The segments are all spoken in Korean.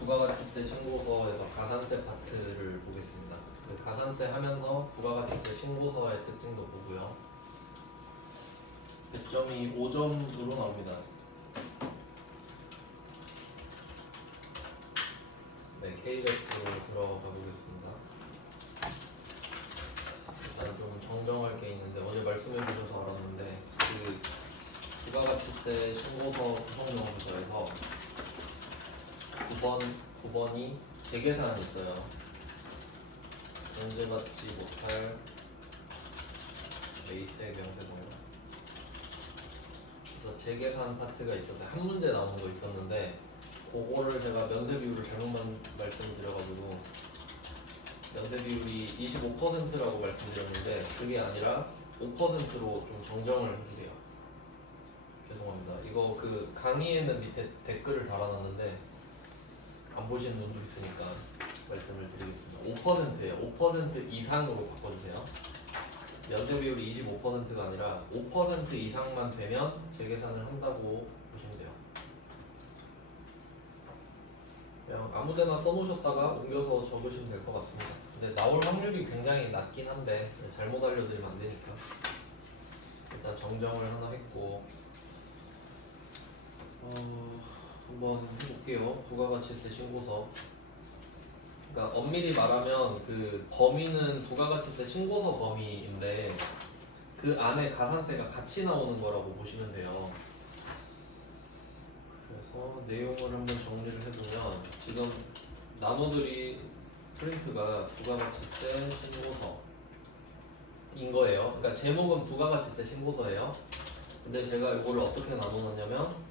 부가가치세 신고서에서 가산세 파트를 보겠습니다. 그 가산세 하면서 부가가치세 신고서의 특징도 보고요. 배점이 5점으로 나옵니다. 네, K배수로 들어가 보겠습니다. 일단 좀 정정할 게 있는데 어제 말씀해 주셔서 알았는데 그 부가가치세 신고서 구성명부서에서 9번이 재계산이 있어요. 존재받지 못할 메이트의 명세공요. 그래서 재계산 파트가 있어서 한 문제 나오는 거 있었는데 그거를 제가 면세 비율을 잘못만 말씀을 드려가지고 면세 비율이 25%라고 말씀드렸는데 그게 아니라 5%로 좀 정정을 해주세요. 죄송합니다. 이거 그 강의에는 밑에 댓글을 달아놨는데 안 보시는 분도 있으니까 말씀을 드리겠습니다. 5%예요. 5% 이상으로 바꿔주세요. 면세 비율이 25%가 아니라 5% 이상만 되면 재계산을 한다고 보시면 돼요. 그냥 아무데나 써놓으셨다가 옮겨서 적으시면 될 것 같습니다. 근데 나올 확률이 굉장히 낮긴 한데 잘못 알려드리면 안 되니까 일단 정정을 하나 했고 한번 해볼게요. 부가가치세 신고서. 그러니까 엄밀히 말하면 그 범위는 부가가치세 신고서 범위인데 그 안에 가산세가 같이 나오는 거라고 보시면 돼요. 그래서 내용을 한번 정리를 해보면 지금 나눠드린 프린트가 부가가치세 신고서인 거예요. 그러니까 제목은 부가가치세 신고서예요. 근데 제가 이거를 어떻게 나눠놨냐면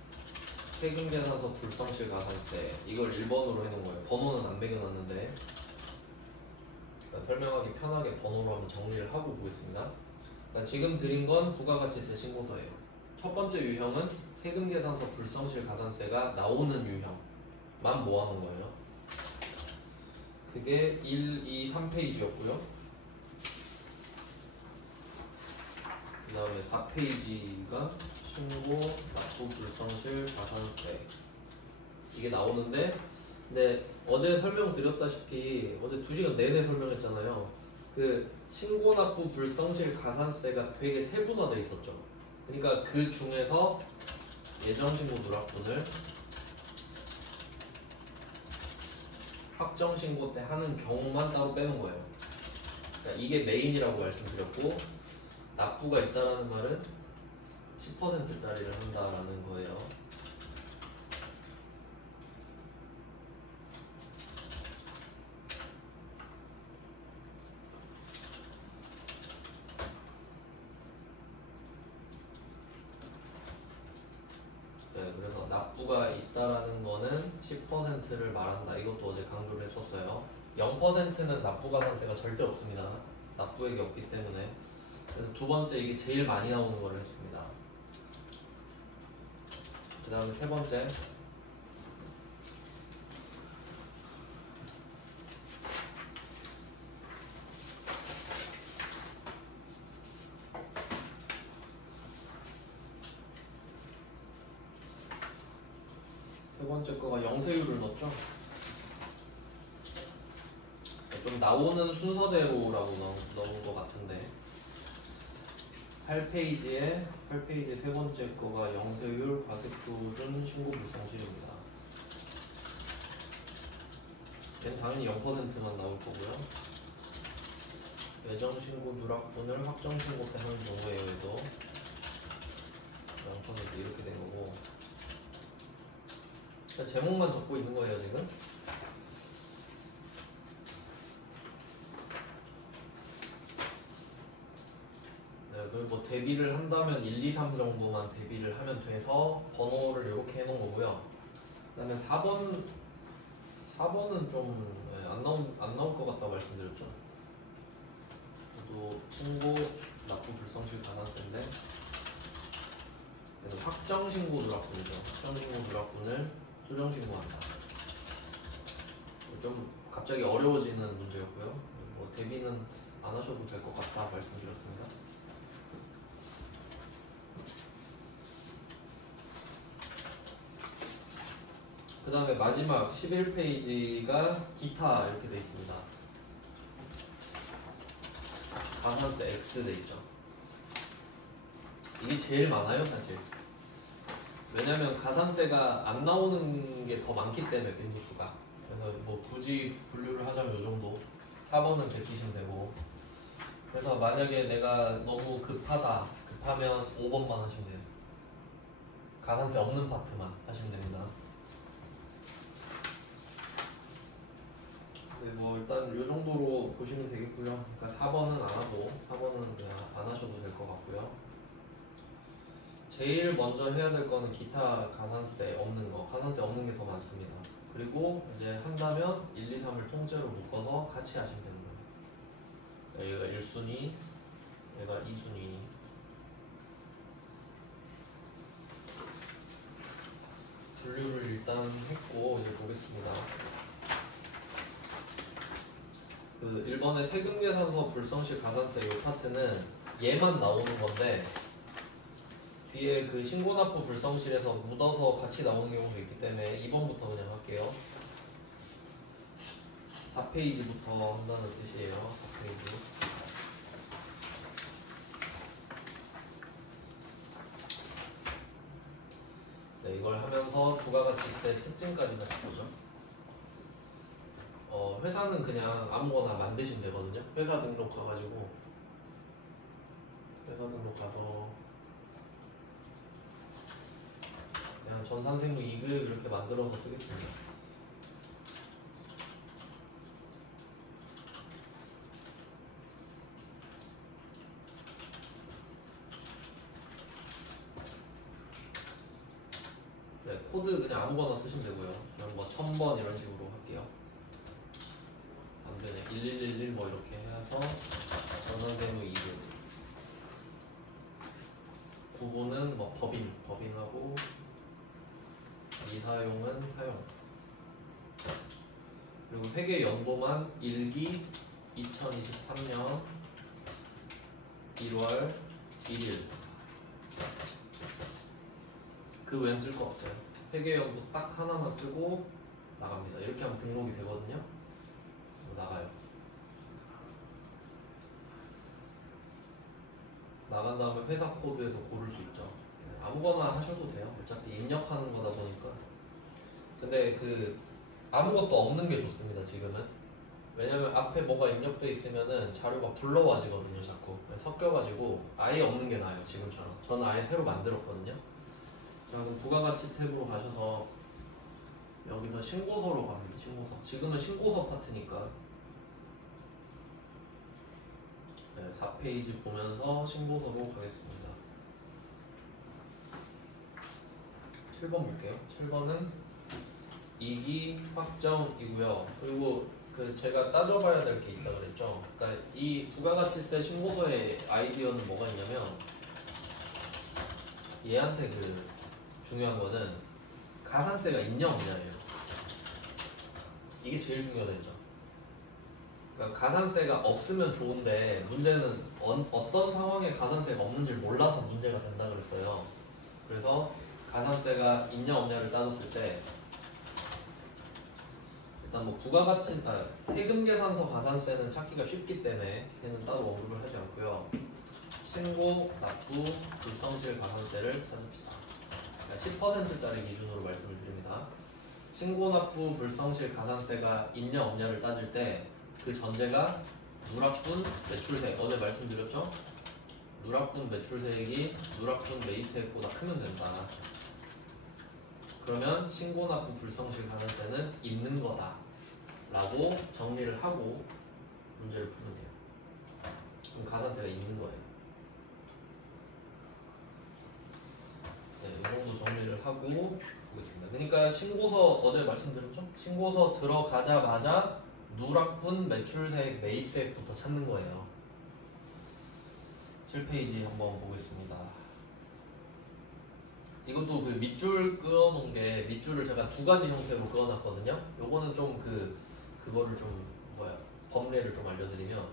세금계산서 불성실 가산세 이걸 1번으로 해놓은 거예요. 번호는 안 매겨놨는데 그러니까 설명하기 편하게 번호로 한번 정리를 하고 보겠습니다. 그러니까 지금 드린 건 부가가치세 신고서예요. 첫 번째 유형은 세금계산서 불성실 가산세가 나오는 유형만 모아놓은 거예요. 그게 1, 2, 3페이지였고요. 그 다음에 4페이지가 신고, 납부 불성실 가산세 이게 나오는데 근데 어제 설명드렸다시피 어제 2시간 내내 설명했잖아요. 그 신고, 납부 불성실 가산세가 되게 세분화돼 있었죠. 그러니까 그 중에서 예정신고 누락분을 확정신고 때 하는 경우만 따로 빼는 거예요. 그러니까 이게 메인이라고 말씀드렸고 납부가 있다라는 말은 10%짜리를 한다라는 거예요. 네, 그래서 납부가 있다라는 거는 10%를 말한다. 이것도 어제 강조를 했었어요. 0%는 납부가산세가 절대 없습니다. 납부액이 없기 때문에. 그래서 두 번째 이게 제일 많이 나오는 거를 했습니다. 그 다음에 세 번째 거가 영세율을 넣었죠. 좀 나오는 순서대로라고 넣은 것 같은데 8페이지 세 번째 거가 영세율, 과세표준, 신고 불성실입니다. 얘는 당연히 0%만 나올 거고요. 예정신고 누락분을 확정신고 때 하는 경우에요. 얘도 0% 이렇게 된 거고 제목만 적고 있는 거예요 지금. 네, 그리고 뭐 대비를 한다면 1, 2, 3 정도만 대비를 하면 돼서 번호를 이렇게 해놓은 거고요. 그 다음에 4번은 좀 안 나올 것 같다고 말씀드렸죠. 또 신고, 납부 불성실 가산세인데 얘는 확정신고 누락분이죠. 확정신고 누락분을 수정신고한다. 좀 갑자기 어려워지는 문제였고요. 뭐 대비는 안 하셔도 될 것 같다 말씀드렸습니다. 그 그 다음에 마지막 11페이지가 기타 이렇게 돼 있습니다. 가산세 X 돼 있죠. 이게 제일 많아요, 사실. 왜냐면 가산세가 안 나오는 게 더 많기 때문에 빈도수가. 그래서 뭐 굳이 분류를 하자면 이 정도. 4번은 제끼시면 되고. 그래서 만약에 내가 너무 급하면 5번만 하시면 돼요. 가산세 없는 파트만 하시면 됩니다. 네, 뭐 일단 이 정도로 보시면 되겠고요. 그러니까 4번은 안 하고 4번은 그냥 안 하셔도 될 것 같고요. 제일 먼저 해야 될 거는 기타 가산세 없는 거, 가산세 없는 게 더 많습니다. 그리고 이제 한다면 1, 2, 3을 통째로 묶어서 같이 하시면 되는 거예요. 얘가 1순위, 얘가 2순위. 분류를 일단 했고 이제 보겠습니다. 그 1번의 세금계산서 불성실 가산세 이 파트는 얘만 나오는 건데 뒤에 그 신고납부 불성실에서 묻어서 같이 나오는 경우도 있기 때문에 2번부터 그냥 할게요. 4페이지부터 한다는 뜻이에요. 4페이지. 네, 이걸 하면서 부가가치세 특징까지 다시 보죠. 회사는 그냥 아무거나 만드시면 되거든요. 회사 등록 가가지고 회사 등록 가서 그냥 전산생물 2급 이렇게 만들어서 쓰겠습니다. 네, 코드 그냥 아무거나 쓰시면 되고요. 그냥 뭐 1000번 이런 식으로 할게요. 안 되네. 1111 뭐 이렇게 해서 전산생물 2급. 구보는 뭐 법인하고 미사용은 사용. 그리고 회계 연도만 1기 2023년 1월 1일. 그 외엔 쓸 거 없어요. 회계 연도 딱 하나만 쓰고 나갑니다. 이렇게 하면 등록이 되거든요. 나가요. 나간 다음에 회사 코드에서 고를 수 있죠. 아무거나 하셔도 돼요. 어차피 입력하는 거다 보니까. 근데 그 아무것도 없는 게 좋습니다. 지금은. 왜냐면 앞에 뭐가 입력돼 있으면은 자료가 불러와지거든요. 자꾸 섞여가지고 아예 없는 게 나아요. 지금처럼. 저는 아예 새로 만들었거든요. 자, 그럼 부가가치 탭으로 가셔서 여기서 신고서로 갑니다. 신고서. 지금은 신고서 파트니까. 네, 4페이지 보면서 신고서로 가겠습니다. 7번 볼게요. 7번은 2기 확정이고요. 그리고 그 제가 따져봐야 될 게 있다 그랬죠. 그러니까 이 부가가치세 신고서의 아이디어는 뭐가 있냐면 얘한테 그 중요한 거는 가산세가 있냐 없냐예요. 이게 제일 중요하죠. 그러니까 가산세가 없으면 좋은데 문제는 어떤 상황에 가산세가 없는지를 몰라서 문제가 된다 그랬어요. 그래서 가산세가 있냐 없냐를 따졌을 때 일단 뭐 부가가치 세금계산서 가산세는 찾기가 쉽기 때문에 걔는 따로 언급을 하지 않고요. 신고, 납부, 불성실 가산세를 찾읍시다. 10%짜리 기준으로 말씀을 드립니다. 신고, 납부, 불성실 가산세가 있냐 없냐를 따질 때 그 전제가 누락분 매출세액. 어제 말씀드렸죠? 누락분 매출세액이 누락분 매입세액보다 크면 된다. 그러면 신고, 납부, 불성실 가산세는 있는 거다 라고 정리를 하고 문제를 풀면 돼요. 그럼 가산세가 있는 거예요. 네, 이 정도 정리를 하고 보겠습니다. 그러니까 신고서 어제 말씀드렸죠? 신고서 들어가자마자 누락분 매출세액 매입세액부터 찾는 거예요. 7페이지 한번 보겠습니다. 이것도 그 밑줄 그어놓은 게 밑줄을 제가 두 가지 형태로 그어놨거든요. 요거는 좀 그거를 좀 법례를 좀 알려드리면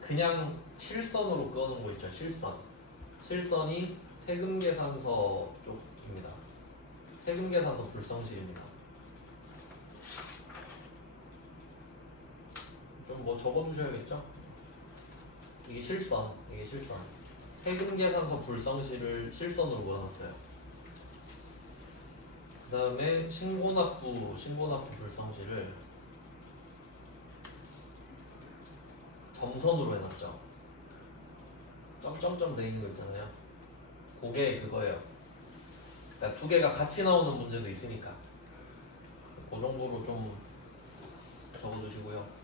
그냥 실선으로 그어놓은 거 있죠. 실선이 세금계산서 쪽입니다. 세금계산서 불성실입니다. 좀 뭐 적어두셔야겠죠? 이게 실선, 이게 실선. 세금계산서 불성실을 실선으로 모아놨어요. 그 다음에 신고납부 불성실을 점선으로 해놨죠. 점점점 돼 있는 거 있잖아요. 그게 그거예요. 그러니까 두 개가 같이 나오는 문제도 있으니까 그 정도로 좀 적어두시고요.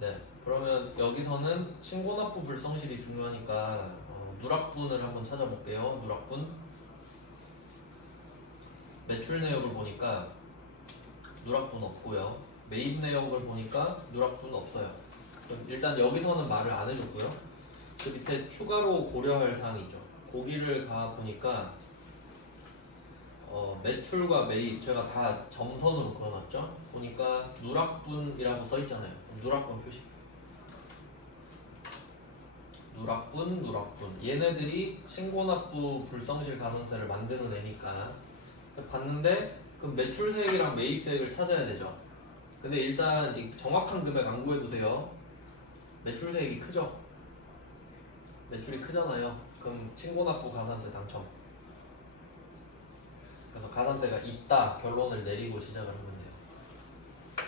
네, 그러면 여기서는 신고납부 불성실이 중요하니까 누락분을 한번 찾아볼게요. 누락분 매출 내역을 보니까 누락분 없고요. 매입 내역을 보니까 누락분 없어요. 그럼 일단 여기서는 말을 안 해줬고요. 그 밑에 추가로 고려할 사항이 있죠. 거기를 가 보니까 매출과 매입 제가 다 점선으로 그어놨죠. 보니까 누락분이라고 써있잖아요. 누락분 표시. 누락분 얘네들이 신고납부 불성실 가산세를 만드는 애니까 봤는데 그럼 매출세액이랑 매입세액을 찾아야 되죠. 근데 일단 이 정확한 금액 안 구해도 돼요. 매출세액이 크죠. 매출이 크잖아요. 그럼 신고납부 가산세 당첨. 그래서 가산세가 있다 결론을 내리고 시작을 하면 돼요.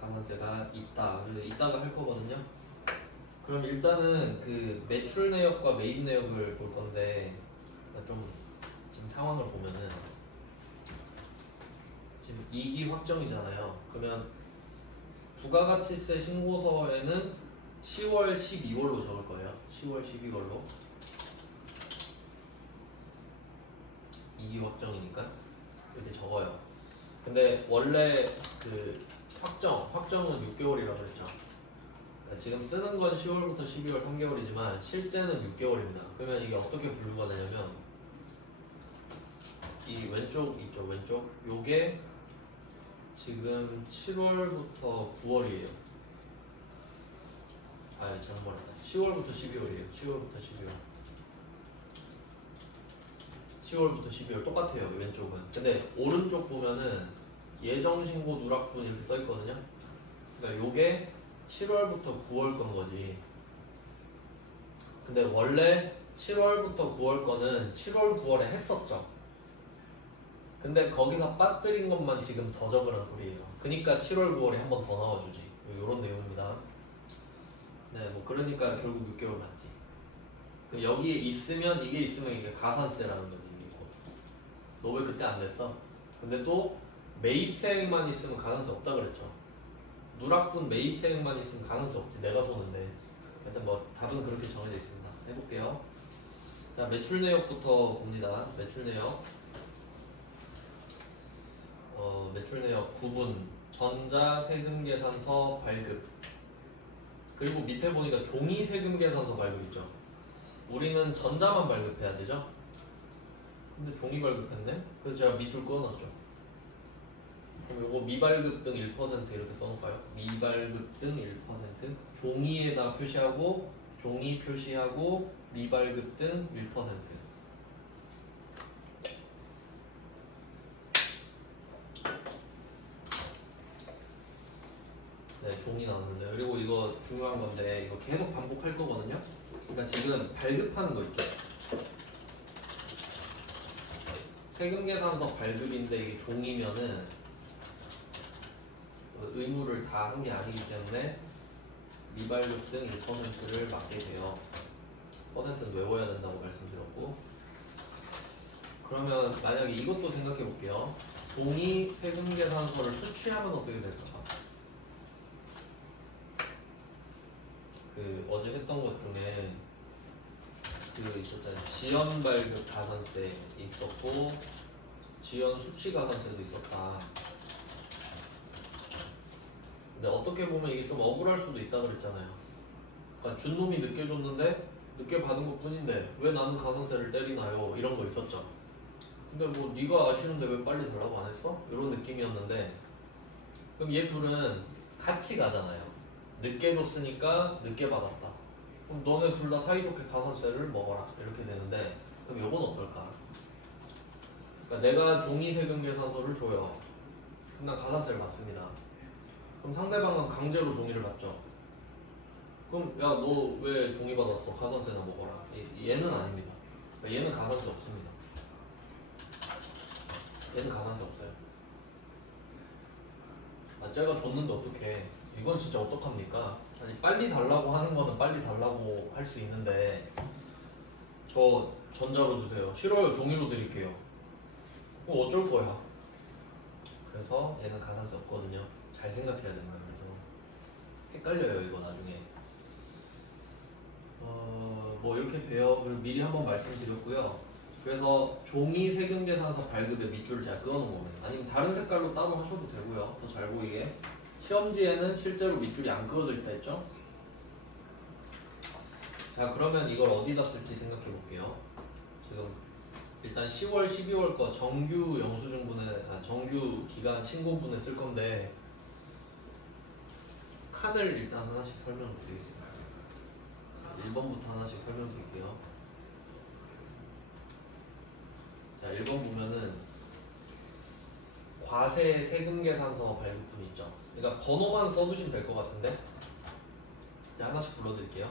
가산세가 있다. 그래서 있다가 할 거거든요. 그럼 일단은 그 매출 내역과 매입 내역을 볼 건데 좀 지금 상황을 보면은 지금 이기 확정이잖아요. 그러면 부가가치세 신고서에는 10월, 12월로 적을 거예요. 10월, 12월로 이기 확정이니까 이렇게 적어요. 근데 원래 그 확정은 6개월이라고 했죠. 그러니까 지금 쓰는 건 10월부터 12월 3개월이지만 실제는 6개월입니다. 그러면 이게 어떻게 분류가 되냐면 이 왼쪽 있죠, 왼쪽 요게 지금 7월부터 9월이에요. 잘못 말했다. 10월부터 12월이에요. 10월부터 12월 똑같아요. 왼쪽은. 근데 오른쪽 보면은 예정신고 누락분 이렇게 써있거든요. 그러니까 요게 7월부터 9월 건 거지. 근데 원래 7월부터 9월 거는 7월, 9월에 했었죠. 근데 거기서 빠뜨린 것만 지금 더 적으란 소리예요. 그러니까 7월, 9월에 한 번 더 나와주지. 요런 내용입니다. 네, 뭐 그러니까 결국 6개월 맞지. 여기에 있으면 이게 가산세라는 거지. 너 왜 그때 안 냈어? 근데 또 매입세액만 있으면 가산세 없다 그랬죠. 누락분 매입세액만 있으면 가산세 없지. 내가 보는데. 일단 뭐 답은 그렇게 정해져 있습니다. 해볼게요. 자, 매출 내역부터 봅니다. 매출 내역. 매출 내역 9분 전자 세금계산서 발급. 그리고 밑에 보니까 종이 세금계산서 발급 있죠. 우리는 전자만 발급해야 되죠. 근데 종이 발급했네? 그래서 제가 밑줄 끊어놨죠. 그럼 요거 미발급 등 1% 이렇게 써놓을까요? 미발급 등 1%. 종이에다 표시하고 종이 표시하고 미발급 등 1%. 네, 종이 나왔는데. 그리고 이거 중요한 건데 이거 계속 반복할 거거든요. 그러니까 지금 발급하는 거 있죠. 세금계산서 발급인데 이게 종이면은 의무를 다 한 게 아니기 때문에 미발급 등 1%를 맞게 돼요. 퍼센트는 외워야 된다고 말씀드렸고. 그러면 만약에 이것도 생각해 볼게요. 종이 세금계산서를 수취하면 어떻게 될까? 그 어제 했던 것 중에 그 있었잖아요. 지연 발급 가산세 있었고 지연 수취 가산세도 있었다. 근데 어떻게 보면 이게 좀 억울할 수도 있다 그랬잖아요. 그러니까 준 놈이 늦게 줬는데 늦게 받은 것 뿐인데 왜 나는 가산세를 때리나요? 이런 거 있었죠. 근데 뭐 네가 아쉬운데 왜 빨리 달라고 안 했어? 이런 느낌이었는데 그럼 얘 둘은 같이 가잖아요. 늦게 줬으니까 늦게 받았다. 그럼 너네 둘 다 사이좋게 가산세를 먹어라 이렇게 되는데 그럼 요건 어떨까? 그러니까 내가 종이 세금 계산서를 줘요. 그럼 난 가산세를 받습니다. 그럼 상대방은 강제로 종이를 받죠. 그럼 야 너 왜 종이 받았어? 가산세나 먹어라. 얘는 아닙니다. 그러니까 얘는 가산세 없습니다. 얘는 가산세 없어요. 아 제가 줬는데 어떡해. 이건 진짜 어떡합니까? 아니 빨리 달라고 하는 거는 빨리 달라고 할 수 있는데 저 전자로 주세요. 싫어요. 종이로 드릴게요. 그럼 어쩔 거야. 그래서 얘는 가산세 없거든요. 잘 생각해야 된다. 그래서 헷갈려요 이거 나중에. 뭐 이렇게 돼요. 그리고 미리 한번 말씀드렸고요. 그래서 종이 세금계산서 발급의 밑줄을 제가 그어놓은 겁니다. 아니면 다른 색깔로 따로 하셔도 되고요. 더 잘 보이게. 시험지에는 실제로 밑줄이 안 그어져 있다 했죠? 자 그러면 이걸 어디다 쓸지 생각해 볼게요. 지금 일단 10월, 12월 거 정규 영수증분에 정규 기간 신고분에 쓸 건데 칸을 일단 하나씩 설명드리겠습니다. 1번부터 하나씩 설명드릴게요. 자 1번 보면은 과세 세금계산서 발급분 있죠. 그러니까 번호만 써두시면 될 것 같은데 자 하나씩 불러드릴게요.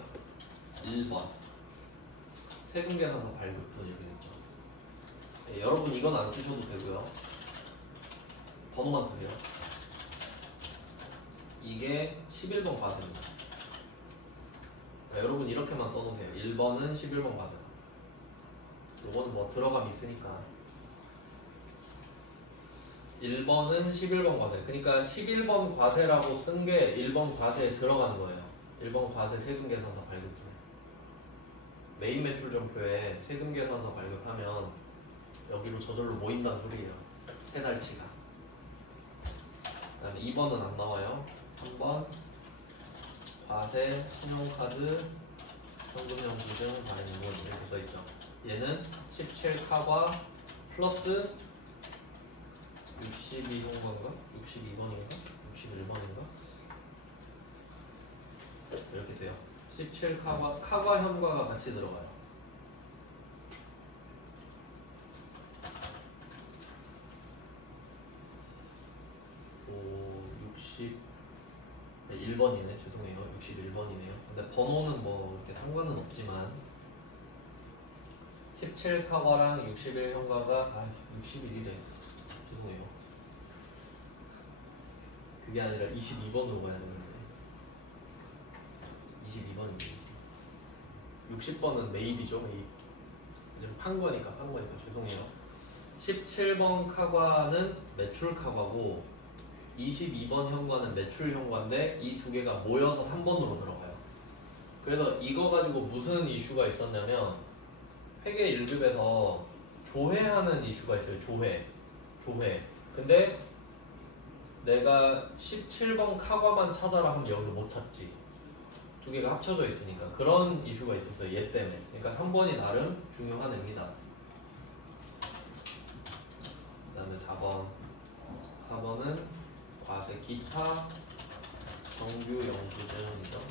1번 세금계산서 발급분 이렇게 됐죠. 네, 여러분 이건 안 쓰셔도 되고요. 번호만 쓰세요. 이게 11번 과세입니다. 그러니까 여러분 이렇게만 써놓으세요. 1번은 11번 과세다. 요거는 뭐 들어감이 있으니까 1번은 11번 과세. 그러니까 11번 과세라고 쓴 게 1번 과세에 들어가는 거예요. 1번 과세 세금계산서 발급분. 메인 매출점표에 세금계산서 발급하면 여기로 저절로 모인다는 소리예요. 세 달치가. 그 다음에 2번은 안 나와요. 3번 과세, 신용카드, 현금영수증, 발행문 이렇게 써있죠. 얘는 17카과 플러스 62번인가? 62번인가? 61번인가? 이렇게 돼요. 17카과, 카과 현과가 같이 들어가요. 오, 61번이네. 죄송해요. 61번이네요. 근데 번호는 뭐 이렇게 상관은 없지만 17카과랑 61 현과가 61이래. 죄송해요. 그게 아니라 22번으로 가야 되는데 22번이네요. 60번은 매입이죠. 매입. 지금 판거니까 죄송해요. 17번 카과는 매출 카과고 22번 현과는 매출 현과인데 이 두 개가 모여서 3번으로 들어가요. 그래서 이거 가지고 무슨 이슈가 있었냐면 회계 1급에서 조회하는 이슈가 있어요. 조회. 근데 내가 17번 카과만 찾아라 하면 여기서 못 찾지. 두 개가 합쳐져 있으니까 그런 이슈가 있었어요. 얘 때문에. 그러니까 3번이 나름 중요한 애입니다. 그 다음에 4번은 과세 기타 정규 영수증이죠.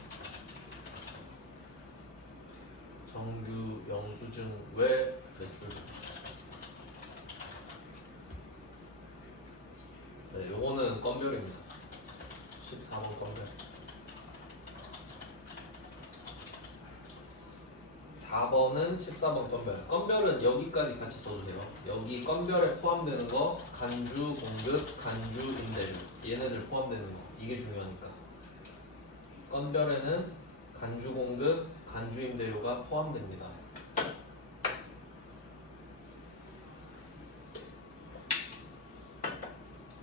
정규 영수증 외 매출. 네, 요거는 건별입니다. 14번 건별. 4번은 14번 건별. 건별은 여기까지 같이 써주세요. 여기 건별에 포함되는 거 간주, 공급, 간주, 임대료 얘네들 포함되는 거 이게 중요하니까 건별에는 간주, 공급, 간주, 임대료가 포함됩니다.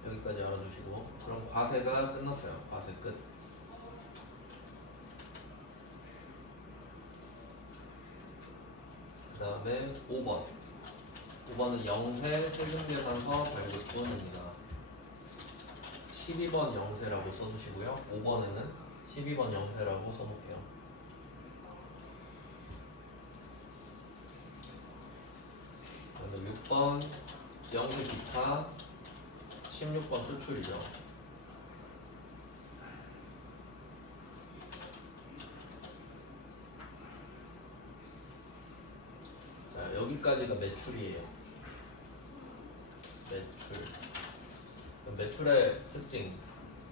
여기까지 알아두시고 그럼 과세가 끝났어요. 과세 끝. 그 다음에 5번은 영세 세금계산서 발급분입니다. 12번 영세라고 써주시고요. 5번에는 12번 영세라고 써놓을게요. 그 다음에 6번 영세 기타 16번 수출이죠. 자 여기까지가 매출이에요. 매출. 매출의 특징,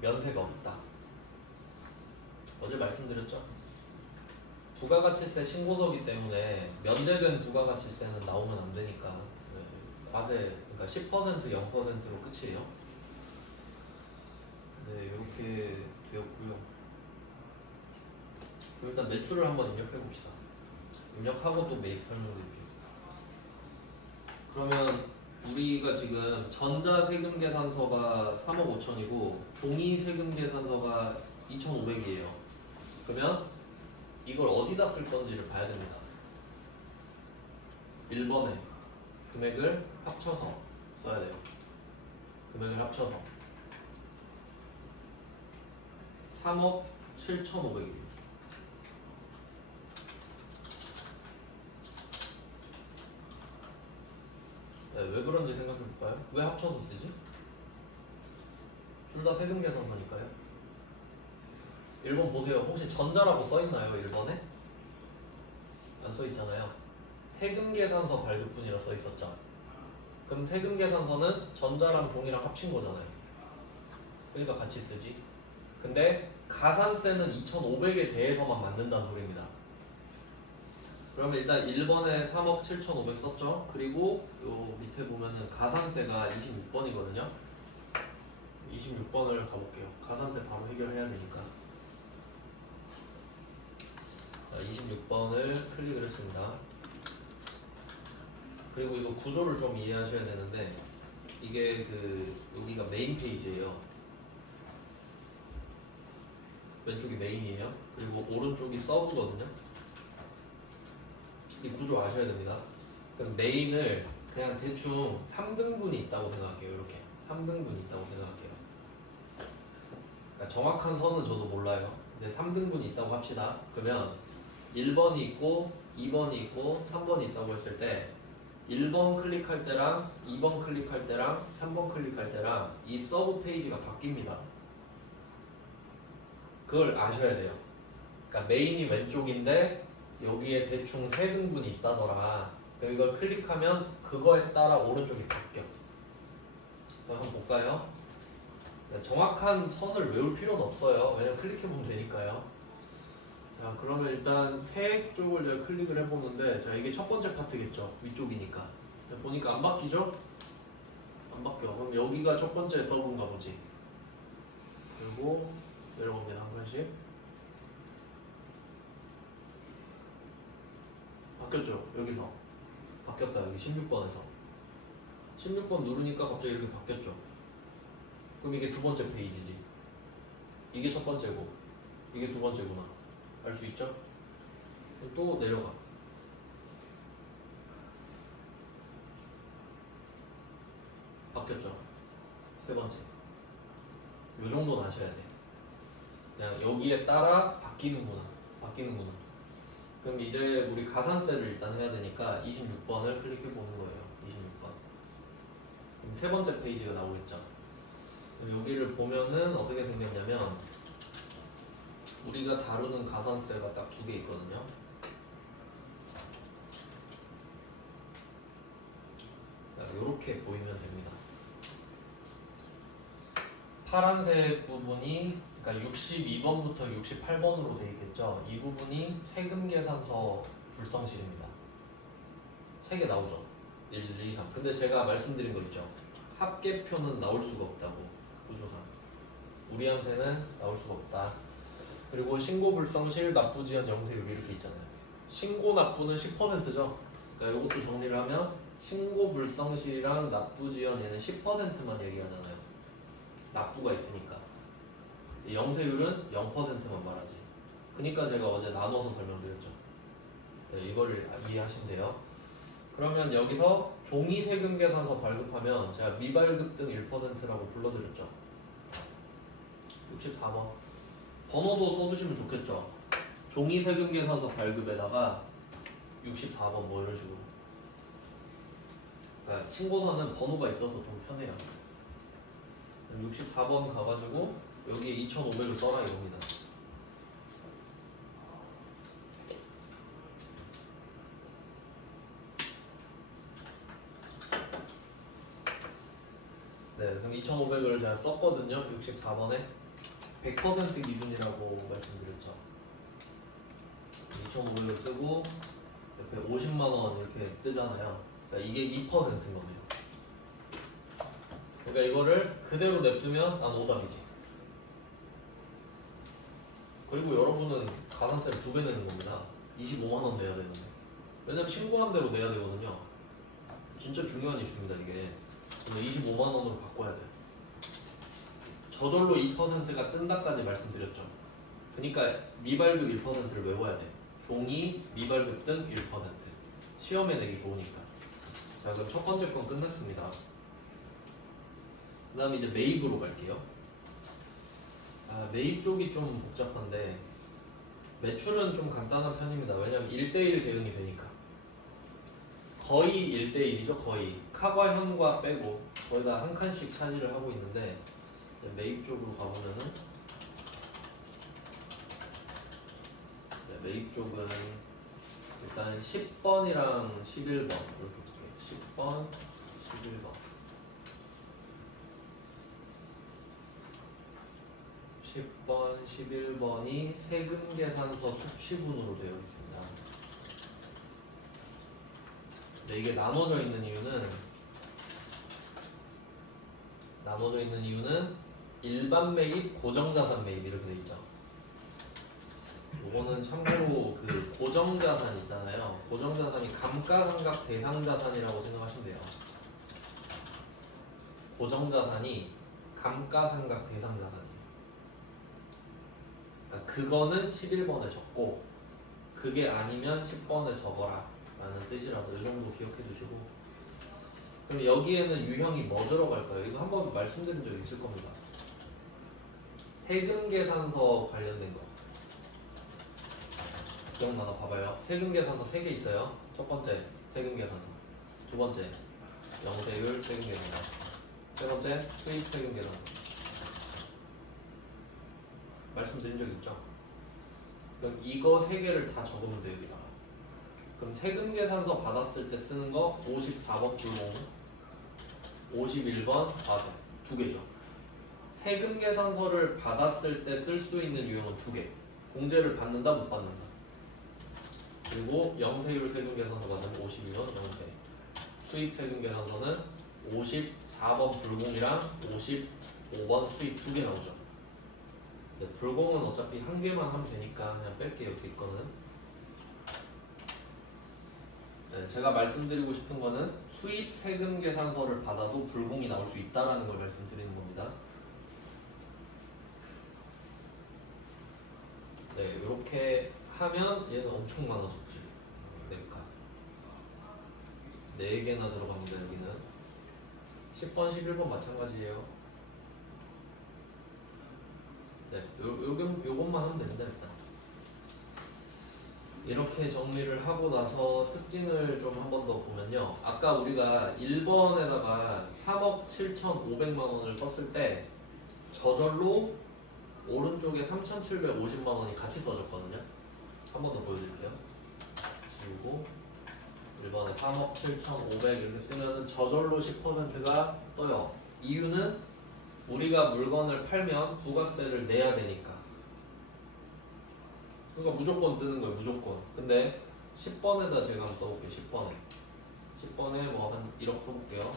면세가 없다. 어제 말씀드렸죠? 부가가치세 신고서기 때문에 면제된 부가가치세는 나오면 안 되니까 과세, 그러니까 10% 0%로 끝이에요. 네, 이렇게 되었고요. 그럼 일단 매출을 한번 입력해 봅시다. 입력하고 또 매입 설명드릴게요. 그러면 우리가 지금 전자세금계산서가 3억 5천이고 종이세금계산서가 2,500이에요. 그러면 이걸 어디다 쓸 건지를 봐야 됩니다. 1번에 금액을 합쳐서 써야 돼요. 금액을 합쳐서 3억 7,500이에요. 네, 왜 그런지 생각해 볼까요? 왜 합쳐서 쓰지? 둘 다 세금계산서니까요. 1번 보세요. 혹시 전자라고 써있나요? 1번에? 안 써있잖아요. 세금계산서 발급분이라 써있었죠. 그럼 세금계산서는 전자랑 종이랑 합친 거잖아요. 그러니까 같이 쓰지. 근데 가산세는 2,500에 대해서만 만든다는 소리입니다. 그러면 일단 1번에 3억 7,500 썼죠. 그리고 요 밑에 보면은 가산세가 26번이거든요. 26번을 가볼게요. 가산세 바로 해결해야 되니까. 자, 26번을 클릭을 했습니다. 그리고 이거 구조를 좀 이해하셔야 되는데 이게 여기가 메인 페이지예요. 왼쪽이 메인이에요. 그리고 오른쪽이 서브거든요. 이 구조 아셔야 됩니다. 그럼 메인을 그냥 대충 3등분이 있다고 생각할게요. 이렇게 3등분이 있다고 생각할게요. 그러니까 정확한 선은 저도 몰라요. 근데 3등분이 있다고 합시다. 그러면 1번이 있고 2번이 있고 3번이 있다고 했을 때 1번 클릭할 때랑 2번 클릭할 때랑 3번 클릭할 때랑 이 서브 페이지가 바뀝니다. 그걸 아셔야 돼요. 그러니까 메인이 왼쪽인데 여기에 대충 3등분이 있다더라. 그럼 이걸 클릭하면 그거에 따라 오른쪽이 바뀌어. 그럼 한번 볼까요? 정확한 선을 외울 필요는 없어요. 왜냐면 클릭해보면 되니까요. 자, 그러면 일단 색 쪽을 제가 클릭을 해보는데, 자, 이게 첫 번째 파트겠죠. 위쪽이니까. 보니까 안 바뀌죠? 안 바뀌어. 그럼 여기가 첫 번째 서브인가 보지. 그리고 내려갑니다. 한 번씩. 바뀌었죠? 여기서. 바뀌었다. 여기 16번에서. 16번 누르니까 갑자기 이렇게 바뀌었죠? 그럼 이게 두 번째 페이지지. 이게 첫 번째고, 이게 두 번째구나. 알 수 있죠? 또 내려가. 바뀌었죠? 세 번째. 요 정도는 아셔야 돼. 그냥 여기에 따라 바뀌는구나. 바뀌는구나. 그럼 이제 우리 가산세를 일단 해야 되니까 26번을 클릭해 보는 거예요. 26번. 그럼 세 번째 페이지가 나오겠죠. 여기를 보면은 어떻게 생겼냐면 우리가 다루는 가산세가 딱 두 개 있거든요. 이렇게 보이면 됩니다. 파란색 부분이 그러니까 62번부터 68번으로 되어 있겠죠. 이 부분이 세금계산서 불성실입니다. 3개 나오죠. 1, 2, 3. 근데 제가 말씀드린 거 있죠. 합계표는 나올 수가 없다고. 구조상. 우리한테는 나올 수가 없다. 그리고 신고불성실, 납부지연 영세율 이렇게 있잖아요. 신고납부는 10%죠. 그러니까 이것도 정리를 하면 신고불성실이랑 납부지연 얘는 10%만 얘기하잖아요. 납부가 있으니까. 영세율은 0%만 말하지. 그러니까 제가 어제 나눠서 설명드렸죠. 네, 이거를 이해하시면 돼요. 그러면 여기서 종이세금계산서 발급하면 제가 미발급 등 1%라고 불러드렸죠. 64번. 번호도 써두시면 좋겠죠. 종이세금계산서 발급에다가 64번 뭐 이런 식으로. 그러니까 신고서는 번호가 있어서 좀 편해요. 64번 가가지고 여기에 2,500을 써라 이겁니다. 네, 그럼 2,500을 제가 썼거든요. 64번에 100% 기준이라고 말씀드렸죠. 2,500을 쓰고 옆에 50만 원 이렇게 뜨잖아요. 그러니까 이게 2%인 거네요. 그러니까 이거를 그대로 냅두면 난 오답이지. 그리고 여러분은 가산세를 2배 내는 겁니다. 25만 원 내야 되는데. 왜냐면 신고한 대로 내야 되거든요. 진짜 중요한 이슈입니다, 이게. 근데 25만 원으로 바꿔야 돼요. 저절로 2%가 뜬다까지 말씀드렸죠. 그러니까 미발급 1%를 외워야 돼. 종이 미발급 등 1%. 시험에 내기 좋으니까. 자, 그럼 첫 번째 건 끝냈습니다. 그 다음에 이제 매입으로 갈게요. 매입 쪽이 좀 복잡한데 매출은 좀 간단한 편입니다. 왜냐면 1대1 대응이 되니까. 거의 1대1이죠. 거의 카과 현과 빼고 거의 다 한 칸씩 차지를 하고 있는데 이제 매입 쪽으로 가보면은 매입 쪽은 일단 10번이랑 11번 이렇게 볼게요. 10번, 11번 10번, 11번이 세금 계산서 수취분으로 되어 있습니다. 근데 이게 나눠져 있는 이유는 일반 매입, 고정자산 매입 이렇게 돼 있죠. 이거는 참고로 그 고정자산 있잖아요. 고정자산이 감가상각 대상자산이라고 생각하시면 돼요. 고정자산이 감가상각 대상자산이에요. 그러니까 그거는 11번에 적고 그게 아니면 10번에 적어라 라는 뜻이라서 이 정도 기억해 두시고, 그럼 여기에는 유형이 뭐 들어갈까요? 이거 한번 말씀드린 적 있을 겁니다. 세금 계산서 관련된 거 기억나나 봐봐요. 세금 계산서 3개 있어요. 첫 번째 세금 계산서, 두 번째 영세율 세금 계산서, 세 번째 수입 세금 계산서. 말씀드린 적 있죠? 그럼 이거 3개를 다 적으면 돼요. 여기다가. 그럼 세금 계산서 받았을 때 쓰는 거 54번 불공, 51번 과세 2개죠. 세금 계산서를 받았을 때 쓸 수 있는 유형은 2개. 공제를 받는다, 못 받는다. 그리고 영세율 세금 계산서 받으면 52번 영세. 수입 세금 계산서는 54번 불공이랑 55번 수입 2개 나오죠. 근데 불공은 어차피 한 개만 하면 되니까 그냥 뺄게요. 뒷거는. 네, 제가 말씀드리고 싶은 거는 수입 세금 계산서를 받아도 불공이 나올 수 있다는 걸 말씀드리는 겁니다. 네, 이렇게 하면 얘는 엄청 많아졌지. 내가 4개나 들어갑니다. 여기는 10번, 11번 마찬가지예요. 네, 요것만 하면 됩니다. 일단 이렇게 정리를 하고 나서 특징을 좀 한 번 더 보면요. 아까 우리가 1번에다가 3억 7,500만 원을 썼을 때 저절로 오른쪽에 3,750만 원이 같이 써졌거든요. 한 번 더 보여드릴게요. 지우고 1번에 3억 7,500 이렇게 쓰면 저절로 10%가 떠요. 이유는 우리가 물건을 팔면 부가세를 내야 되니까. 그러니까 무조건 뜨는 거예요. 무조건. 근데 10번에다 제가 한번 써볼게요. 10번에 뭐 한 1억 써볼게요.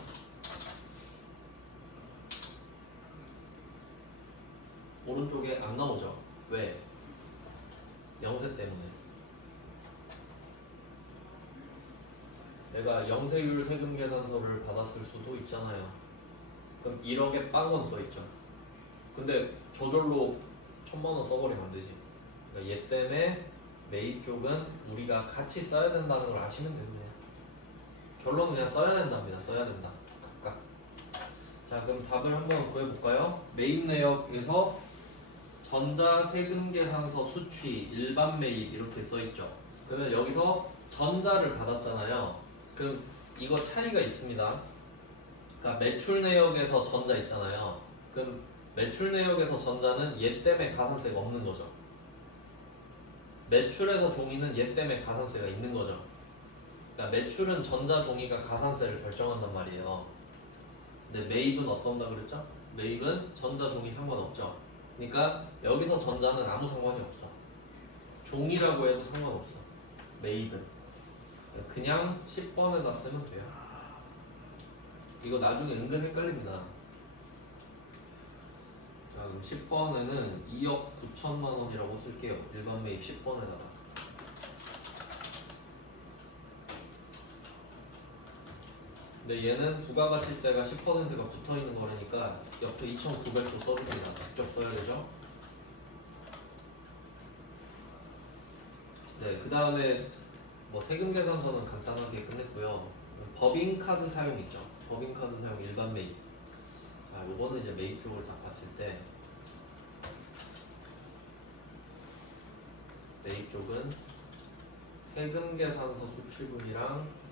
오른쪽에 안 나오죠. 왜? 영세 때문에. 내가 영세율 세금 계산서를 받았을 수도 있잖아요. 그럼 1억에 빵원 써있죠. 근데 저절로 1,000만 원 써버리면 안 되지. 그러니까 얘 때문에 매입 쪽은 우리가 같이 써야 된다는 걸 아시면 되네요. 결론은 그냥 써야 된답니다. 써야 된다. 각각. 자, 그럼 답을 한번 구해볼까요? 매입 내역에서 전자 세금 계산서 수취 일반 매입 이렇게 써있죠. 그러면 여기서 전자를 받았잖아요. 그럼 이거 차이가 있습니다. 그러니까 매출 내역에서 전자 있잖아요. 그럼 매출 내역에서 전자는 얘 때문에 가산세가 없는 거죠. 매출에서 종이는 얘 때문에 가산세가 있는 거죠. 그러니까 매출은 전자 종이가 가산세를 결정한단 말이에요. 근데 매입은 어떤다 그랬죠? 매입은 전자 종이 상관없죠. 그러니까 여기서 전자는 아무 상관이 없어. 종이라고 해도 상관없어. 매입은 그냥 10번에다 쓰면 돼요. 이거 나중에 은근 헷갈립니다. 자, 그럼 10번에는 2억 9천만 원이라고 쓸게요. 일반 매입 10번에다가. 근데 얘는 부가가치세가 10%가 붙어있는 거니까 옆에 2,900도 써줍니다. 직접 써야 되죠. 네, 그 다음에 뭐 세금 계산서는 간단하게 끝냈고요. 법인카드 사용 있죠. 법인카드 사용 일반 매입. 자, 요거는 이제 매입 쪽을 다 봤을 때 매입 쪽은 세금 계산서 수취분이랑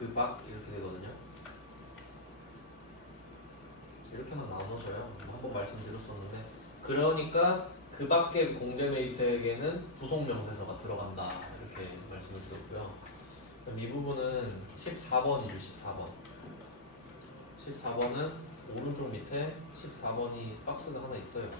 그 밖 이렇게 되거든요. 이렇게만 나눠져요. 한번 말씀드렸었는데 그러니까 그 밖에 공제매입세액에는 부속명세서가 들어간다 이렇게 말씀을 드렸고요. 그럼 이 부분은 14번이죠. 14번 14번은 오른쪽 밑에 14번이 박스가 하나 있어요.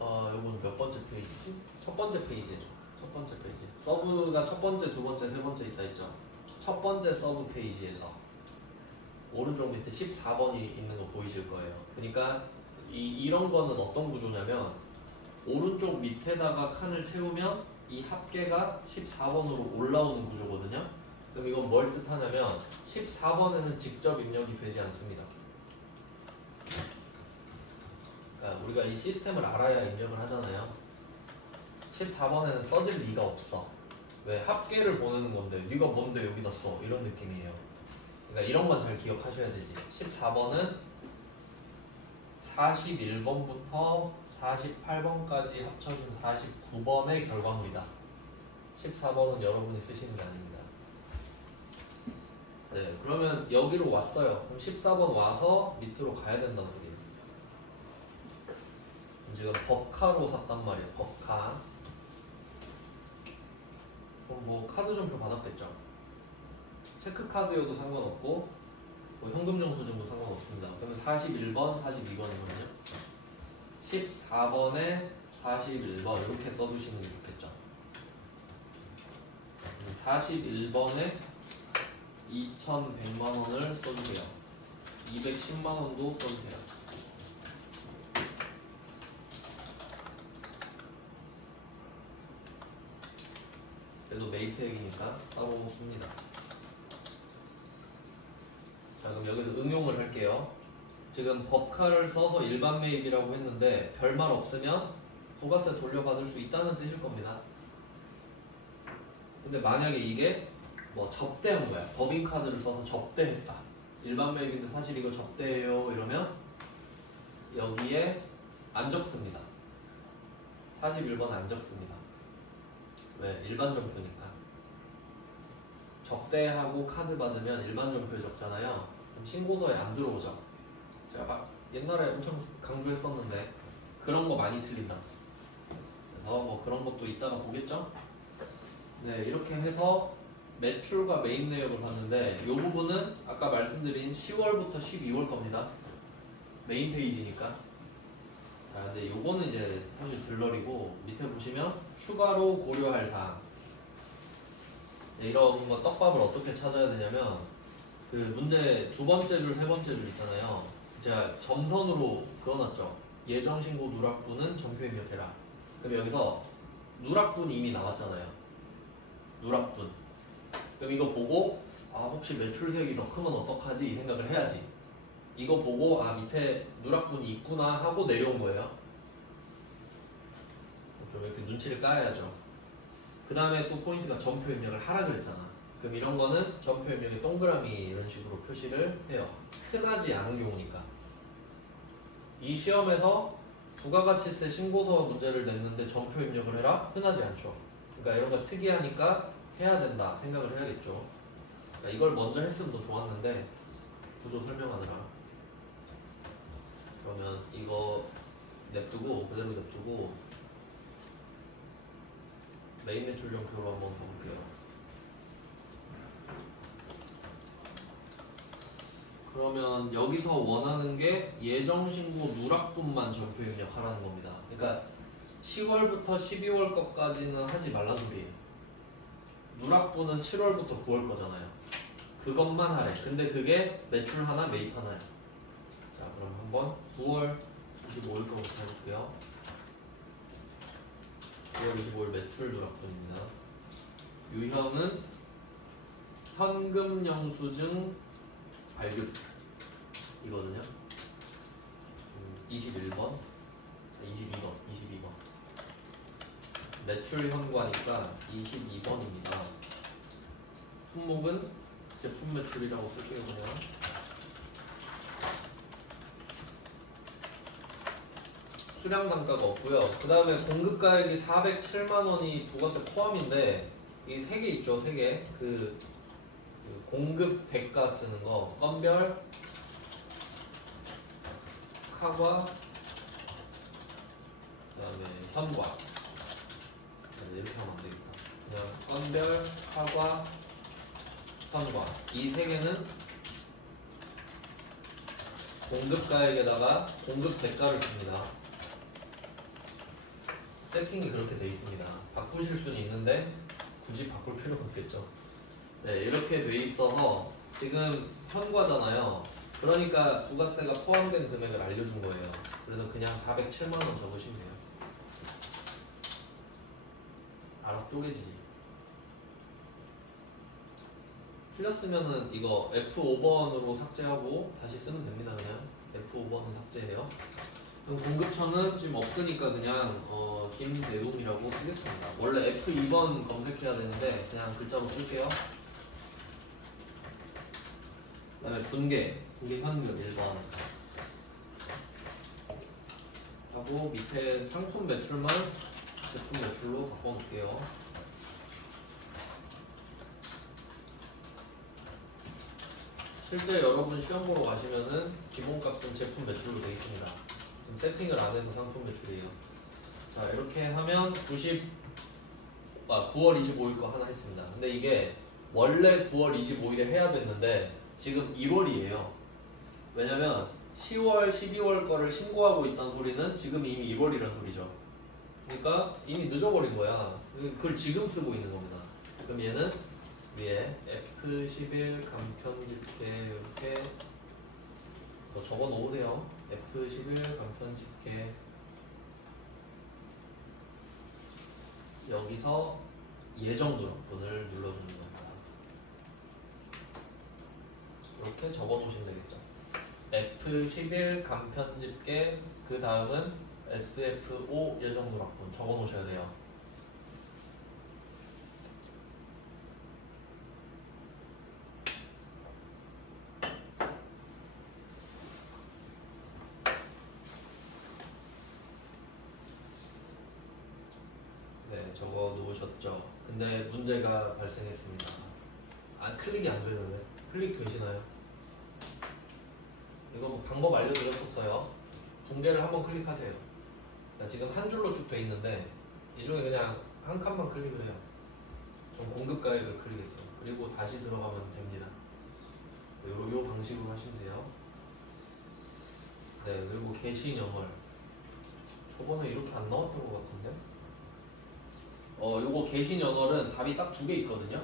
요건 몇 번째 페이지지? 첫 번째 페이지죠. 첫 번째 페이지. 서브가 첫 번째, 두 번째, 세 번째 있다 있죠. 첫 번째 서브 페이지에서 오른쪽 밑에 14번이 있는 거 보이실 거예요. 그러니까 이런 거는 어떤 구조냐면 오른쪽 밑에다가 칸을 채우면 이 합계가 14번으로 올라오는 구조거든요. 그럼 이건 뭘 뜻하냐면 14번에는 직접 입력이 되지 않습니다. 그러니까 우리가 이 시스템을 알아야 입력을 하잖아요. 14번에는 써질 리가 없어. 왜? 합계를 보내는 건데 네가 뭔데 여기다 써 이런 느낌이에요. 그러니까 이런 건 잘 기억하셔야 되지. 14번은 41번부터 48번까지 합쳐진 49번의 결과물이다. 14번은 여러분이 쓰시는 게 아닙니다. 네, 그러면 여기로 왔어요. 그럼 14번 와서 밑으로 가야 된다는 소리예요. 지금 법카로 샀단 말이에요. 법카. 그럼 뭐 카드 점표 받았겠죠. 체크카드여도 상관없고 뭐 현금 영수증도 상관없습니다. 그러면 41번, 42번이거든요. 14번에 41번 이렇게 써주시는 게 좋겠죠. 41번에 2,100만 원을 써주세요. 210만 원도 써주세요. 그래도 매입세액이니까 따로 씁니다. 자, 그럼 여기서 응용을 할게요. 지금 법카를 써서 일반 매입이라고 했는데 별말 없으면 부가세 돌려받을 수 있다는 뜻일 겁니다. 근데 만약에 이게 뭐 접대한 거야. 법인카드를 써서 접대했다. 일반 매입인데 사실 이거 접대예요 이러면 여기에 안 적습니다. 41번 안 적습니다. 왜? 일반 점표니까. 접대하고 카드 받으면 일반 점표에 적잖아요. 그럼 신고서에 안 들어오죠. 제가 막 옛날에 엄청 강조했었는데 그런 거 많이 틀린다. 그래서 뭐 그런 것도 이따가 보겠죠? 네, 이렇게 해서 매출과 매입 내역을 봤는데 이 부분은 아까 말씀드린 10월부터 12월 겁니다. 메인 페이지니까. 자, 근데 요거는 이제 사실 들러리고 밑에 보시면 추가로 고려할 사항. 네, 이런 거 떡밥을 어떻게 찾아야 되냐면 그 문제 두 번째 줄, 세 번째 줄 있잖아요. 제가 점선으로 그어놨죠. 예정신고 누락분은 전표 입력해라. 그럼 여기서 누락분이 이미 나왔잖아요. 누락분. 그럼 이거 보고 아 혹시 매출세액이 더 크면 어떡하지 이 생각을 해야지. 이거 보고 아 밑에 누락분이 있구나 하고 내려온 거예요. 좀 이렇게 눈치를 까야죠. 그 다음에 또 포인트가 전표 입력을 하라 그랬잖아. 그럼 이런 거는 전표 입력에 동그라미 이런 식으로 표시를 해요. 흔하지 않은 경우니까. 이 시험에서 부가가치세 신고서 문제를 냈는데 전표 입력을 해라? 흔하지 않죠. 그러니까 이런 거 특이하니까 해야 된다 생각을 해야겠죠. 그러니까 이걸 먼저 했으면 더 좋았는데 구조 설명하느라. 그러면 이거 냅두고 그대로 냅두고 메인 매출 점표로 한번 가볼게요. 그러면 여기서 원하는 게 예정신고 누락분만 전표 입력하라는 겁니다. 그러니까 10월부터 12월 것까지는 하지 말란 소리예요. 누락분은 7월부터 9월 거잖아요. 그것만 하래. 근데 그게 매출 하나, 매입 하나야. 자, 그럼 한번 9월 25일 거부터 해볼게요. 9월 25일 매출 누락분입니다. 유형은 현금 영수증 발급 이거든요. 21번, 22번. 매출 현과니까 22번입니다. 품목은 제품 매출이라고 쓸게요, 그냥. 수량 단가가 없고요. 그 다음에 공급가액이 407만 원이 부가세 포함인데 이 3개 있죠, 3개. 그 공급 대가 쓰는 거, 건별, 카과, 그 다음에 현과. 이렇게 하면 안 되겠다. 그냥 건별, 카과, 현과. 이 3개는 공급가액에다가 공급 대가를 줍니다. 세팅이 그렇게 돼 있습니다. 바꾸실 수는 있는데 굳이 바꿀 필요는 없겠죠. 네, 이렇게 돼 있어서 지금 현과잖아요. 그러니까 부가세가 포함된 금액을 알려준 거예요. 그래서 그냥 407만 원 적으시면 돼요. 알아서 쪼개지지. 틀렸으면은 이거 F5번으로 삭제하고 다시 쓰면 됩니다. 그냥 F5번은 삭제해요. 그럼 공급처는 지금 없으니까 그냥 김대웅이라고 쓰겠습니다. 원래 F2번 검색해야 되는데 그냥 글자로 쓸게요. 그 다음에 분계 현금 1번 하고 밑에 상품 매출만 제품 매출로 바꿔놓을게요. 실제 여러분 시험 보러 가시면은 기본값은 제품 매출로 되어 있습니다. 지금 세팅을 안 해서 상품 매출이에요. 자, 이렇게 하면 9월 25일 거 하나 했습니다. 근데 이게 원래 9월 25일에 해야 됐는데 지금 1월이에요. 왜냐면 10월, 12월 거를 신고하고 있다는 소리는 지금 이미 1월이라는 소리죠. 그러니까 이미 늦어버린 거야. 그걸 지금 쓰고 있는 겁니다. 그럼 얘는 위에 F11 간편집계 이렇게 뭐 적어 놓으세요. F11 간편집계 여기서 예정 누락분을 눌러주는 겁니다. 이렇게 적어 놓으시면 되겠죠. F11 간편집계 그 다음은 SF5 예정 누락분 적어 놓으셔야 돼요. 네, 적어 놓으셨죠. 근데 문제가 발생했습니다. 클릭이 안 되는데. 클릭 되시나요? 이거 뭐 방법 알려드렸었어요. 붕괴를 한번 클릭하세요. 그러니까 지금 한 줄로 쭉 돼 있는데 이 중에 그냥 한 칸만 클릭을 해요. 전 공급가액을 클릭했어요. 그리고 다시 들어가면 됩니다. 요 방식으로 하시면 돼요. 네, 그리고 게시영월 저번에 이렇게 안 나왔던 것 같은데. 요거 게시영월은 답이 딱 2개 있거든요.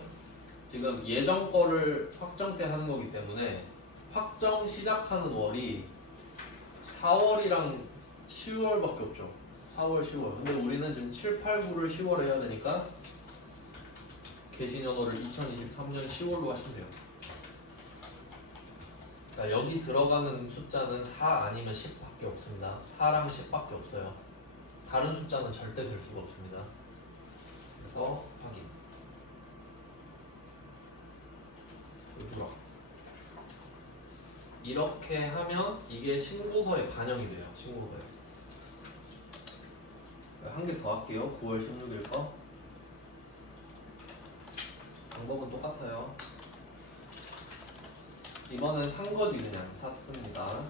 지금 예정 거를 확정 때 하는 거기 때문에 확정 시작하는 월이 4월이랑 10월밖에 없죠. 4월, 10월. 근데 우리는 지금 7, 8, 9를 10월에 해야 되니까 개신연월을 2023년 10월로 하시면 돼요. 그러니까 여기 들어가는 숫자는 4 아니면 10밖에 없습니다. 4랑 10밖에 없어요. 다른 숫자는 절대 될 수가 없습니다. 그래서 확인. 누락. 이렇게 하면 이게 신고서에 반영이 돼요. 신고서에. 한 개 더 할게요. 9월 16일 거. 방법은 똑같아요. 이번엔 산 거지 그냥 샀습니다.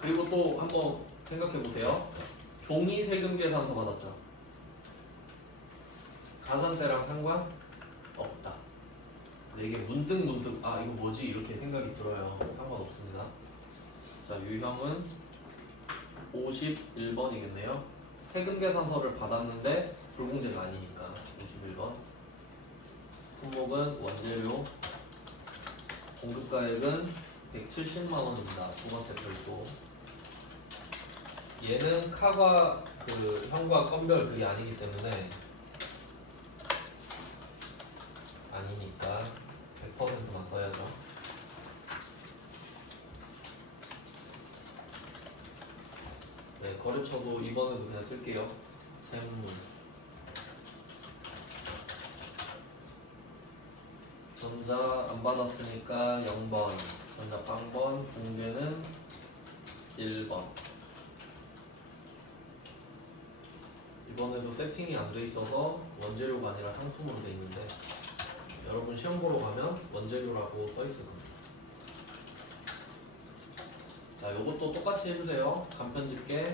그리고 또 한번 생각해 보세요. 종이 세금 계산서 받았죠. 가산세랑 상관 없다. 근데 이게 문득 아 이거 뭐지 이렇게 생각이 들어요. 상관없습니다. 자 유형은 51번이겠네요. 세금 계산서를 받았는데 불공제가 아니니까 51번. 품목은 원재료. 공급가액은 170만 원입니다. 두 번째 별도. 얘는 카과 그 현과 건별 그게 아니기 때문에 아니니까 100%만 써야죠. 네, 거래처도 이번에도 그냥 쓸게요. 세무문. 전자 안 받았으니까 0번. 전자 빵번. 공개는 1번. 이번에도 세팅이 안 돼 있어서 원재료가 아니라 상품으로 돼 있는데 여러분 시험 보러 가면 원재료라고 써 있을 겁니다. 자, 요것도 똑같이 해주세요. 간편집계,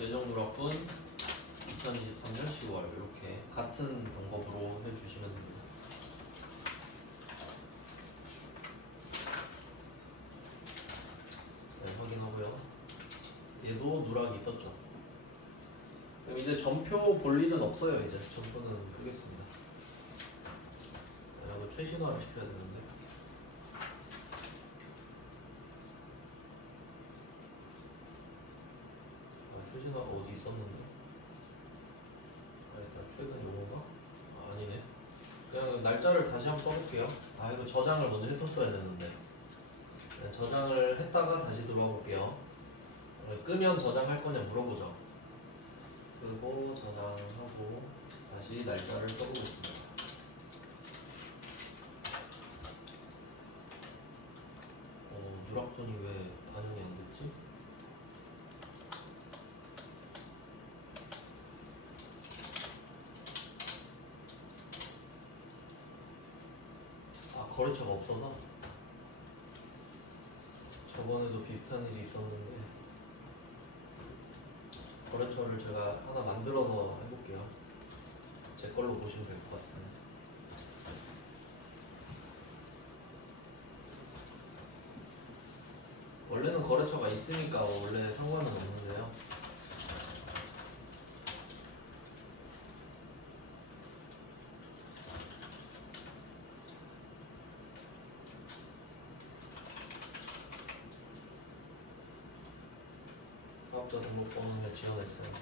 예정누락분, 2023년 10월 이렇게 같은 방법으로 해주시면 됩니다. 네, 확인하고요. 얘도 누락이 떴죠. 그럼 이제 점표 볼 일은 없어요. 이제 점표는 끄겠습니다. 자, 이거 최신화를 시켜야 되는데. 최신화가 어디 있었는데? 아, 일단 최근 요건가? 아, 아니네. 그냥 날짜를 다시 한번 써볼게요. 아, 이거 저장을 먼저 했었어야 되는데. 네, 저장을 했다가 다시 들어와 볼게요. 끄면 저장할 거냐 물어보죠. 끄고 저장하고 다시 날짜를 써보겠습니다. 누락돈이 왜 반영이 안 됐지? 아, 거래처가 없어서? 저번에도 비슷한 일이 있었는데 거래처를 제가 하나 만들어서 해볼게요. 제 걸로 보시면 될 것 같습니다. 원래는 거래처가 있으니까 원래 상관은 없는데요. 사업자 등록번호에 지원했어요.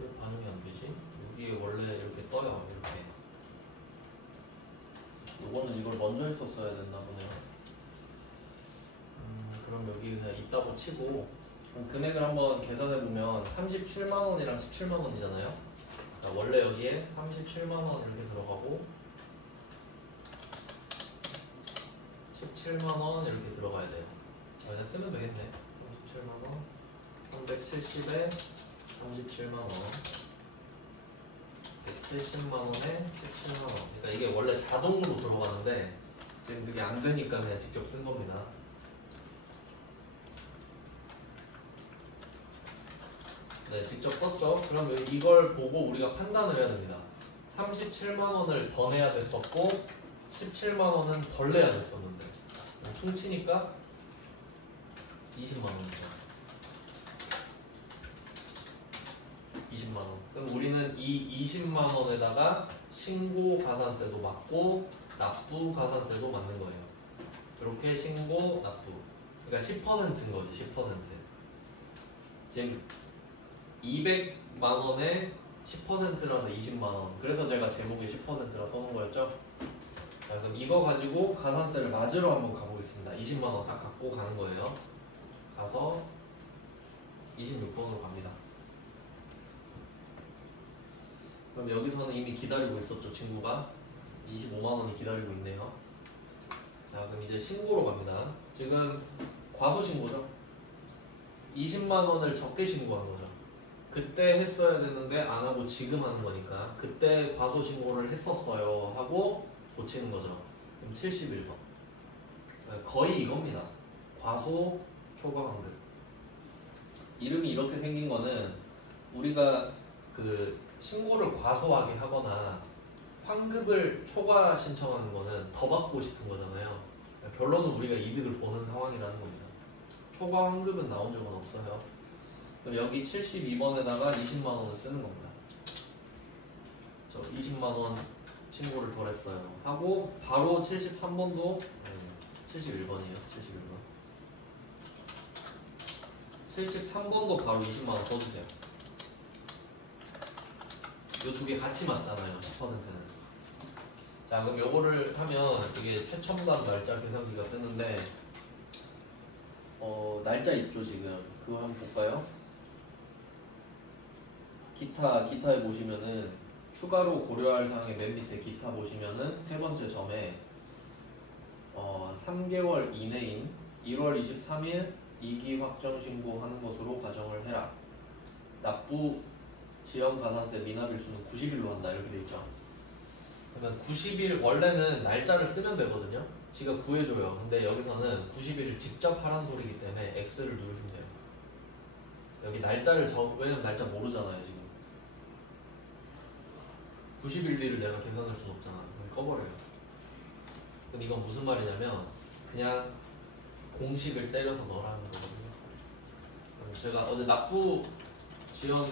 왜 반응이 안 되지? 여기에 원래 이렇게 떠요. 이렇게. 요거는 이걸 먼저 했었어야 됐나 보네요. 그럼 여기 그냥 있다고 치고 그럼 금액을 한번 계산해 보면 37만 원이랑 17만 원이잖아요. 그러니까 원래 여기에 37만 원 이렇게 들어가고 17만 원 이렇게 들어가야 돼요. 그냥 쓰면 되겠네. 37만 원, 370에 37만 원, 170만 원에 17만 원. 그러니까 이게 원래 자동으로 들어가는데 지금 그게 안 되니까 그냥 직접 쓴 겁니다. 네, 직접 썼죠. 그러면 이걸 보고 우리가 판단을 해야 됩니다. 37만 원을 더 내야 됐었고 17만 원은 덜 내야 됐었는데 퉁치니까 20만 원이죠. 20만 원. 그럼 우리는 이 20만 원에다가 신고 가산세도 맞고 납부 가산세도 맞는 거예요. 이렇게 신고 납부. 그러니까 10%인 거지. 10%. 지금 200만 원에 10%라서 20만 원. 그래서 제가 제목에 10%라 써놓은 거였죠. 자, 그럼 이거 가지고 가산세를 맞으러 한번 가보겠습니다. 20만 원 딱 갖고 가는 거예요. 가서 26번으로 갑니다. 그럼 여기서는 이미 기다리고 있었죠. 친구가 25만 원이 기다리고 있네요. 자, 그럼 이제 신고로 갑니다. 지금 과소신고죠. 20만 원을 적게 신고한 거죠. 그때 했어야 되는데 안 하고 지금 하는 거니까 그때 과소신고를 했었어요 하고 고치는 거죠. 그럼 71번. 거의 이겁니다. 과소 초과 환급. 이름이 이렇게 생긴 거는 우리가 그 신고를 과소하게 하거나 환급을 초과 신청하는 거는 더 받고 싶은 거잖아요. 결론은 우리가 이득을 보는 상황이라는 겁니다. 초과 환급은 나온 적은 없어요. 그럼 여기 72번에다가 20만 원을 쓰는 겁니다. 저 20만 원 신고를 덜 했어요. 하고 바로 73번도 71번이에요. 71번. 73번도 바로 20만 원 더 주세요. 이 두 개 같이 맞잖아요. 10%는. 자, 그럼 요거를 하면 이게 최첨단 날짜 계산기가 뜨는데 날짜 있죠 지금. 그거 한번 볼까요? 기타에 보시면은 추가로 고려할 사항의 맨 밑에 기타 보시면은 세 번째 점에 3개월 이내인 1월 23일 2기 확정 신고하는 것으로 가정을 해라. 납부 지연 가산세 미납 일수는 90일로 한다 이렇게 돼 있죠. 그러면 90일 원래는 날짜를 쓰면 되거든요. 지가 구해줘요. 근데 여기서는 90일을 직접 하라는 소리이기 때문에 X를 누르시면 돼요. 여기 날짜를 왜냐면 날짜 모르잖아요 지금. 90일 뒤를 내가 계산할 수는 없잖아. 그럼 꺼버려요. 그럼 이건 무슨 말이냐면 그냥 공식을 때려서 넣으라는 거거든요. 제가 어제 납부 지연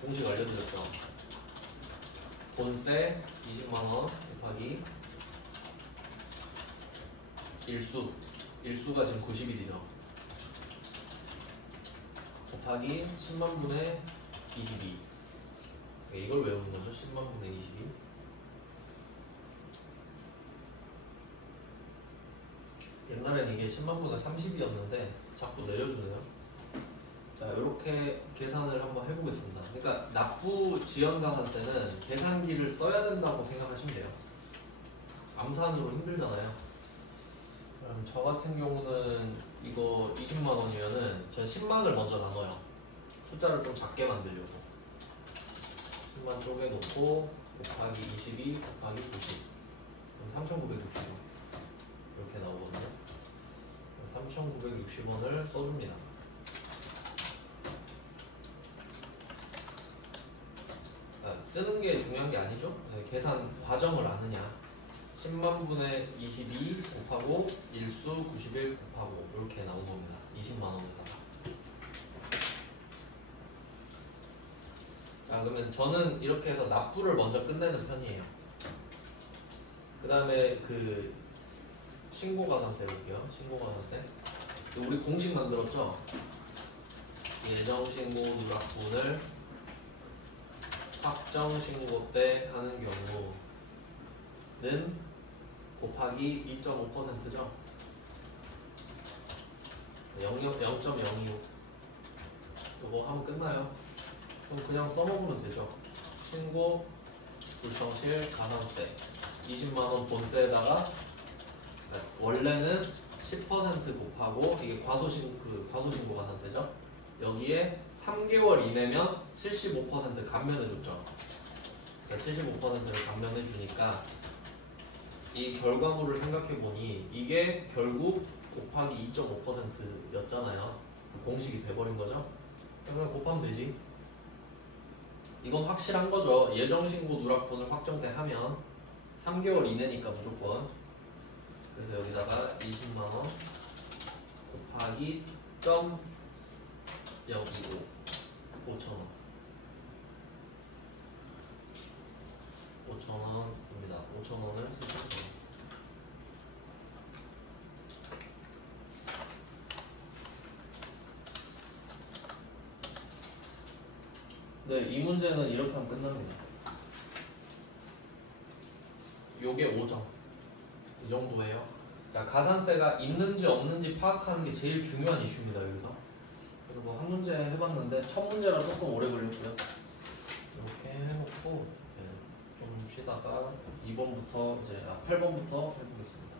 공식 알려드렸죠. 본세 20만원 곱하기 일수가 지금 90일이죠. 곱하기 10만분의 22. 이걸 외우는 거죠. 10만분의 22. 옛날엔 이게 10만분의 30이었는데 자꾸 내려주네요. 자, 이렇게 계산을 한번 해보겠습니다. 그러니까 납부 지연가산세는 계산기를 써야 된다고 생각하시면 돼요. 암산으로 힘들잖아요. 그럼 저 같은 경우는 이거 20만 원이면은 전 10만을 먼저 나눠요. 숫자를 좀 작게 만들려고. 10만 쪼개놓고 곱하기 22 곱하기 90. 그럼 3,960원. 이렇게 나오거든요. 3,960원을 써줍니다. 쓰는 게 중요한 게 아니죠. 계산 과정을 아느냐. 10만 분의 22 곱하고 일수 91 곱하고 이렇게 나온 겁니다. 20만 원에다가. 자, 그러면 저는 이렇게 해서 납부를 먼저 끝내는 편이에요. 그 다음에 그 신고가산세 볼게요. 신고가산세. 우리 공식 만들었죠? 예정신고 누락분을 확정신고 때 하는 경우는 곱하기 2.5%죠. 0.025 그거 하면 끝나요. 그럼 그냥 써먹으면 되죠. 신고 불성실 가산세 20만원 본세에다가 원래는 10% 곱하고 이게 과소신고 가산세죠. 여기에 3개월 이내면 75% 감면해줬죠. 그러니까 75%를 감면해주니까 이 결과물을 생각해보니 이게 결국 곱하기 2.5%였잖아요. 공식이 돼버린 거죠. 그러면 곱하면 되지. 이건 확실한 거죠. 예정신고 누락분을 확정 때 하면 3개월 이내니까 무조건. 그래서 여기다가 20만원 곱하기 0.025 5,000원 5,000원입니다. 5,000원을 쓰시면 돼요. 네, 이 문제는 이렇게 하면 끝납니다. 요게 5점. 이 정도예요. 그러니까 가산세가 있는지 없는지 파악하는 게 제일 중요한 이슈입니다. 여기서. 그리고 한 문제 해봤는데 첫 문제라 조금 오래 걸렸고요. 이렇게 해놓고 좀 쉬다가 2번부터 이제 8번부터 해보겠습니다.